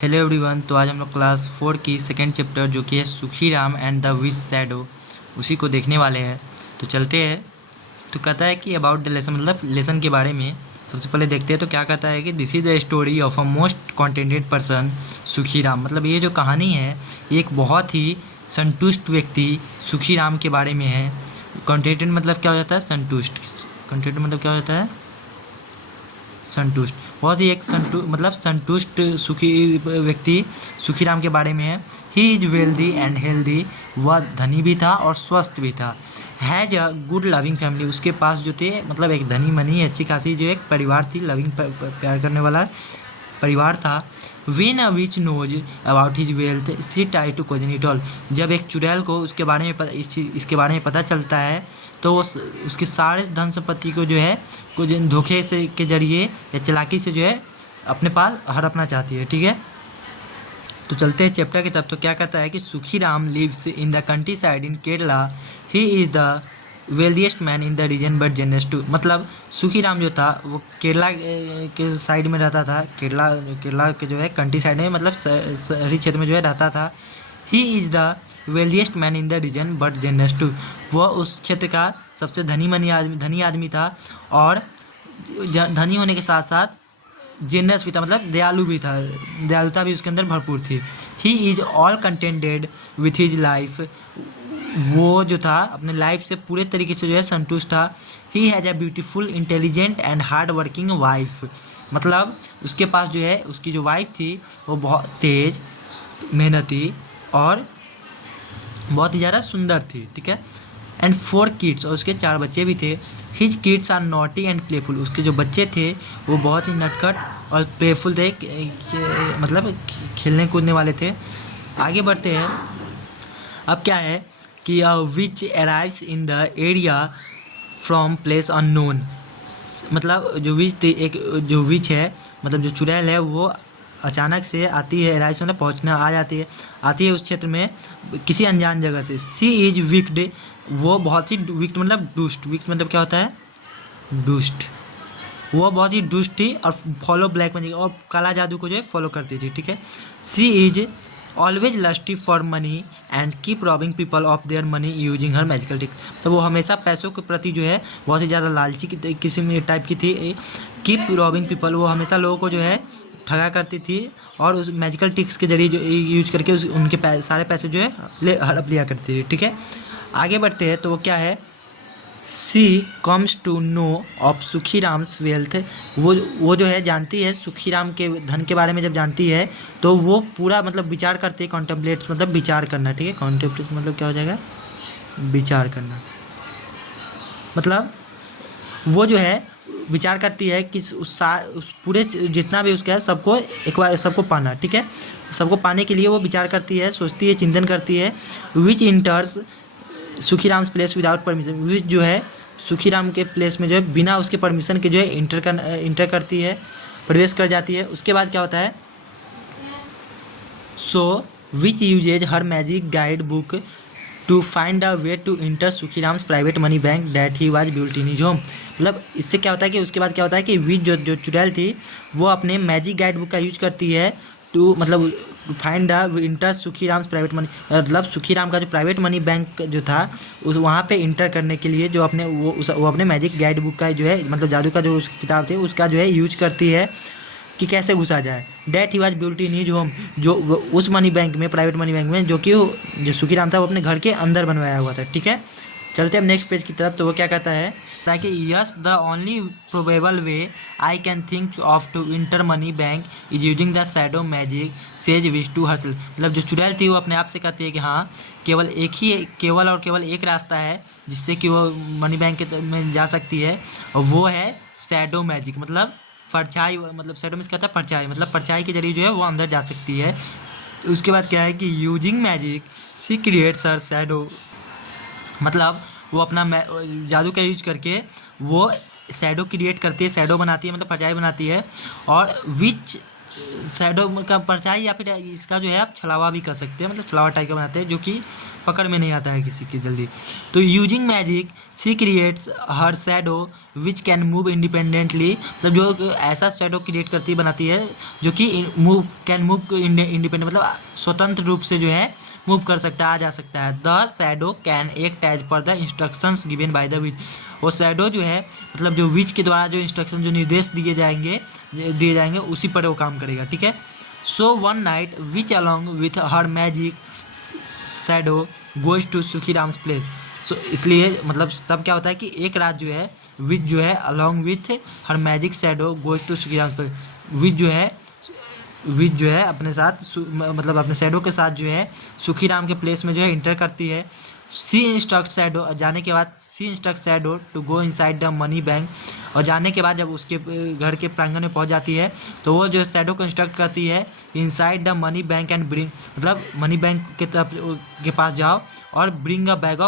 Hello everyone. तो आज हम लोग क्लास 4 की सेकेंड चैप्टर जो कि है सुखी Ram and the wish shadow उसी को देखने वाले हैं। तो चलते हैं। तो कहता है कि अबाउट द लेसन, मतलब लेसन के बारे में सबसे पहले देखते हैं। तो क्या कहता है कि this is the story of a most contented person Sukhi Ram. मतलब ये जो कहानी है ये एक बहुत ही संतुष्ट व्यक्ति सुखी राम के बारे में है। कॉन्टेंटेड मतलब क्या हो जाता है? संतुष्ट। कॉन्टेंटेड मतलब क्या हो जाता है? संतुष्ट। बहुत ही एक मतलब संतुष्ट सुखी व्यक्ति सुखी राम के बारे में है। He is wealthy and healthy. वह धनी भी था और स्वस्थ भी था। Has a good loving family. उसके पास जो थे मतलब एक धनी मनी अच्छी खासी जो एक परिवार थी, लविंग प्यार करने वाला परिवार था। When a witch knows about his wealth she try to question it all. जब एक चुड़ैल को उसके बारे में इसके बारे में पता चलता है तो वो उसके सारे धन संपत्ति को जो है कुछ धोखे से के जरिए या चालाकी से जो है अपने पास हड़पना चाहती है। ठीक है, तो चलते हैं चैप्टर की तरफ। तो क्या कहता है कि Sukhi Ram lives in the countryside in Kerala. He is the wealthiest man in the region but generous too. मतलब सुखी राम जो था वो केरला के साइड में रहता था। केरला के जो है कंट्री साइड में मतलब शहरी क्षेत्र में जो है रहता था। He is the wealthiest man in the region but generous too. वह उस क्षेत्र का सबसे धनी आदमी था और धनी होने के साथ साथ जेनरस भी था, मतलब दयालु भी था। दयालुता भी उसके अंदर भरपूर थी। He is all contented with his life. वो जो था अपने लाइफ से पूरे तरीके से जो है संतुष्ट था। He has a beautiful intelligent and hard working wife. मतलब उसके पास जो है उसकी जो वाइफ थी वो बहुत तेज, मेहनती और बहुत ही ज़्यादा सुंदर थी। ठीक है, एंड 4 किड्स। और उसके 4 बच्चे भी थे। His kids are naughty and playful. उसके जो बच्चे थे वो बहुत ही नटखट और प्लेफुल थे, मतलब खेलने कूदने वाले थे। आगे बढ़ते हैं। अब क्या है कि witch arrives in the area from place unknown. मतलब जो विच थी, एक जो विच है मतलब जो चुड़ैल है वो अचानक से आती है, अराइव्स मतलब पहुँचना आ जाती है, आती है उस क्षेत्र में किसी अनजान जगह से। सी इज विक्ड। वो बहुत ही विक्ड मतलब दुष्ट। विक्ड मतलब क्या होता है? दुष्ट। वो बहुत ही दुष्ट थी और फॉलो ब्लैक मैजिक और काला जादू को जो है फॉलो करती थी। ठीक है, she is always lusty for money and keep robbing people of their money using her magical trick. तो वो हमेशा पैसों के प्रति जो है बहुत ही ज़्यादा लालची किसी टाइप की थी। कीप रॉबिंग पीपल, वो हमेशा लोगों को जो है ठगा करती थी और उस मैजिकल ट्रिक्स के जरिए जो यूज करके उनके सारे पैसे जो है हड़प लिया करती थी। ठीक है, आगे बढ़ते हैं। तो वो क्या है? सी कम्स टू नो ऑफ सुखी राम्स वेल्थ। वो जो है जानती है सुखी राम के धन के बारे में। जब जानती है तो वो पूरा मतलब विचार करती है। कॉन्टेम्पलेट्स मतलब विचार करना। ठीक है, कॉन्टेम्पलेट्स मतलब क्या हो जाएगा? विचार करना। मतलब वो जो है विचार करती है कि उस पूरे जितना भी उसका है सबको एक बार सबको पाना। ठीक है, सबको पाने के लिए वो विचार करती है, सोचती है, चिंतन करती है। विच इंटर्स सुखी राम्स प्लेस विदाउट परमिशन। विच जो है सुखी राम के प्लेस में जो है बिना उसके परमिशन के जो है इंटर करती है, प्रवेश कर जाती है। उसके बाद क्या होता है? So witch uses her magic guide book to find a way to enter Sukhi Ram's private money bank that he was built in his home. मतलब इससे क्या होता है कि उसके बाद क्या होता है कि विच जो चुड़ैल थी वो अपने मैजिक गाइड बुक का यूज करती है टू मतलब find the inter Sukhi Ram's private money. मतलब सुखी राम का जो प्राइवेट मनी बैंक जो था उस वहाँ पे इंटर करने के लिए जो अपने वो अपने मैजिक गाइड बुक का जो है मतलब जादू का जो उस किताब थी उसका जो है यूज करती है कि कैसे घुसा जाए। That he was built in his home. जो उस मनी बैंक में, प्राइवेट मनी बैंक में, जो कि जो सुखी राम था वो अपने घर के अंदर बनवाया हुआ था। ठीक है, चलते हैं नेक्स्ट पेज की तरफ। तो वो क्या कहता है ताकि yes the only probable way I can think of to enter money bank is using the shadow magic says wish to herself. मतलब जो चुड़ैल थी वो अपने आप से कहती है कि हाँ केवल और केवल एक रास्ता है जिससे कि वो मनी बैंक में जा सकती है और वो है शैडो मैजिक। मतलब परछाई, मतलब शैडो मीन्स कहता है परछाई, मतलब परछाई के जरिए जो है वो अंदर जा सकती है। उसके बाद क्या है कि using magic she creates her shadow. मतलब वो अपना जादू का यूज करके वो शैडो क्रिएट करती है, शैडो बनाती है, मतलब परछाई बनाती है। और विच शैडो का परछाई या फिर इसका जो है आप छलावा भी कर सकते हैं, मतलब छलावा टाइप का बनाते हैं जो कि पकड़ में नहीं आता है किसी की जल्दी। तो using magic she creates her shadow which can move independently, मतलब जो ऐसा शैडो क्रिएट करती बनाती है जो कि कैन मूव इंडिपेंडेंट, मतलब स्वतंत्र रूप से जो है मूव कर सकता है, आ जा सकता है। The shadow can act as per the instructions given by the witch, वो शैडो जो है मतलब जो विच के द्वारा जो इंस्ट्रक्शन जो निर्देश दिए जाएंगे उसी पर वो काम करेगा, ठीक है। So one night witch along with her magic shadow goes to Sukhiram's place. So इसलिए मतलब तब क्या होता है कि एक रात जो है विच जो है along with her magic shadow goes to Sukhiram's place, witch जो है अपने साथ मतलब अपने शैडो के साथ जो है सुखीराम के प्लेस में जो है इंटर करती है। सी इंस्ट्रक्ट शैडो, जाने के बाद she instruct shadow to go inside the money bank, और जाने के बाद जब उसके घर के प्रांगण में पहुंच जाती है तो वो जो शैडो को इंस्ट्रक्ट करती है inside the money bank and bring, मतलब मनी बैंक के तरफ के पास जाओ और bring a bag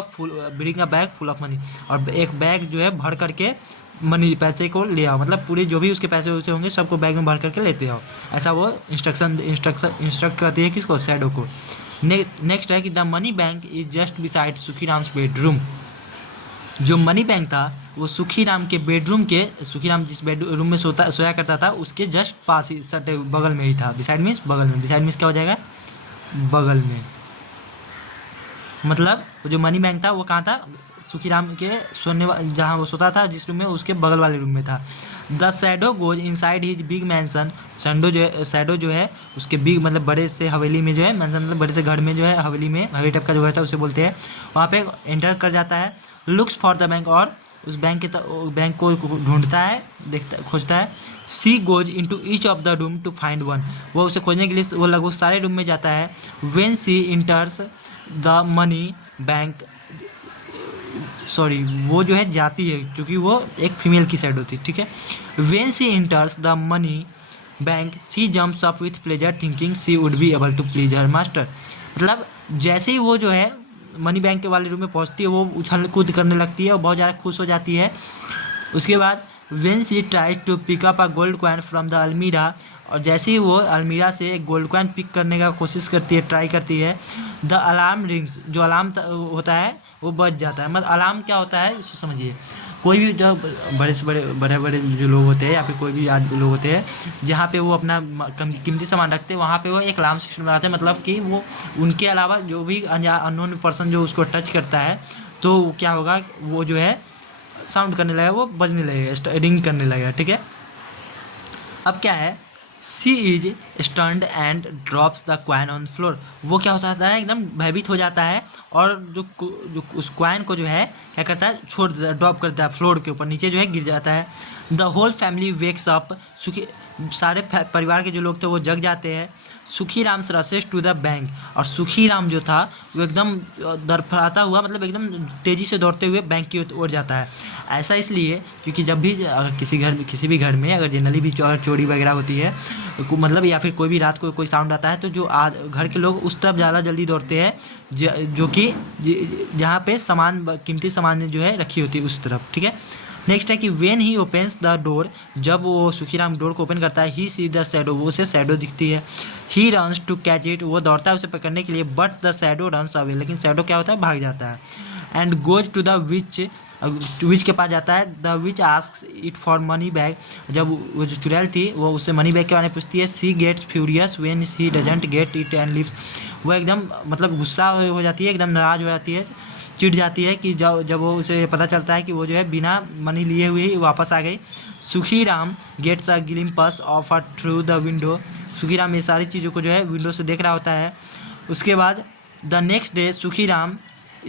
full of money, और एक बैग जो है भर करके मनी पैसे को ले आओ, मतलब पूरे जो भी उसके पैसे वैसे होंगे सबको बैग में भर करके लेते आओ, ऐसा वो इंस्ट्रक्ट करती है किसको, शैडो को। नेक्स्ट है कि the money bank is just beside Sukhiram's bedroom, जो मनी बैंक था वो सुखीराम के बेडरूम के, सुखीराम जिस बेडरूम में सोया करता था उसके जस्ट पास ही सटे बगल में ही था। बिसाइड मीन्स बगल में, बिसाइड मीन्स क्या हो जाएगा, बगल में, मतलब जो मनी बैंक था वो कहाँ था, सुखीराम के सोने जहाँ वो सोता था जिस रूम में उसके बगल वाले रूम में था। The shadow goes inside his big mansion, shadow जो है उसके बिग मतलब बड़े से हवेली में जो है, मैंसन मतलब बड़े से घर में जो है, हवेली में, हवेली टाइप का जो घर था उसे बोलते हैं, वहाँ पे एंटर कर जाता है। लुक्स फॉर द बैंक, और उस बैंक को ढूंढता है, खोजता है। She goes into each of the room to find one, वो उसे खोजने के लिए वो लगभग सारे रूम में जाता है। When she enters the money bank, sorry वो जो है जाती है क्योंकि वो एक फीमेल की शैडो थी, ठीक है। When she enters the money bank she jumps up with pleasure thinking she would be able to please her master, मतलब जैसे ही वो जो है मनी बैंक के वाले रूम में पहुंचती है वो उछल कूद करने लगती है और बहुत ज़्यादा खुश हो जाती है। उसके बाद when she tries to pick up a gold coin from the almirah, और जैसे ही वो अलमीरा से एक गोल्ड कॉइन पिक करने का कोशिश करती है, ट्राई करती है। द अलार्म रिंग्स, जो अलार्म होता है वो बज जाता है। मतलब अलार्म क्या होता है इसको समझिए, कोई भी जो बड़े से बड़े जो लोग होते हैं या फिर कोई भी लोग होते हैं जहाँ पे वो अपना कीमती सामान रखते हैं वहाँ पे वो एक अलार्म सिस्टम लगाते हैं, मतलब कि वो उनके अलावा जो भी अननोन पर्सन जो उसको टच करता है तो क्या होगा, वो जो है साउंड करने लगेगा, वो बजने लगेगा, रिंग करने लगेगा, ठीक है। अब क्या है, she is stunned and drops the coin on floor, वो क्या होता है एकदम भयभीत हो जाता है और जो उस क्वाइन को जो है क्या करता है, छोड़ देता है, ड्रॉप करता है फ्लोर के ऊपर, नीचे जो है गिर जाता है। The whole family wakes up, सारे परिवार के जो लोग थे वो जग जाते हैं। Sukhiram rushes to the bank, और सुखीराम जो था वो एकदम दरफड़ाता हुआ, मतलब एकदम तेज़ी से दौड़ते हुए बैंक की ओर जाता है। ऐसा इसलिए क्योंकि जब भी अगर किसी भी घर में अगर जनरली भी चोरी वगैरह होती है, मतलब या फिर कोई भी रात को कोई साउंड आता है तो जो घर के लोग उस तरफ ज़्यादा जल्दी दौड़ते हैं जो कि जहाँ पे कीमती सामान जो है रखी होती है उस तरफ, ठीक है। नेक्स्ट है कि when he opens the door, जब वो सुखीराम डोर को ओपन करता है, ही सी द शैडो, वो उसे शैडो दिखती है। He runs to catch it, वो दौड़ता है उसे पकड़ने के लिए, but the shadow runs away, लेकिन शैडो क्या होता है, भाग जाता है। And goes to the witch के पास जाता है। The witch asks it for money bag, जब वो जो चुड़ैल थी वो उससे मनी बैग के बारे में पूछती है। She gets furious when he doesn't get it and leaves, वो एकदम मतलब गुस्सा हो जाती है, एकदम नाराज़ हो जाती है, चिढ़ जाती है कि जब वो उसे पता चलता है कि वो जो है बिना मनी लिए हुए ही वापस आ गई। Sukhiram gets a glimpse of her through the window, Sukhiram ये सारी चीज़ों को जो है विंडो से देख रहा होता है। उसके बाद the next day Sukhiram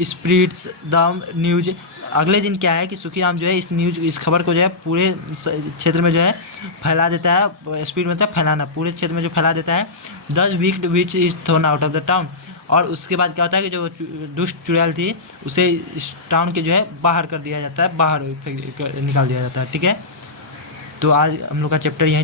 spreads the news, अगले दिन क्या है कि सुखीराम जो है इस खबर को जो है पूरे क्षेत्र में जो है फैला देता है। स्पीड मतलब फैलाना, पूरे क्षेत्र में जो फैला देता है। 10 weak witch is thrown out of the town, और उसके बाद क्या होता है कि जो दुष्ट चुड़ैल थी उसे इस टाउन के जो है बाहर कर दिया जाता है, बाहर निकाल दिया जाता है, ठीक है। तो आज हम लोग का चैप्टर यहीं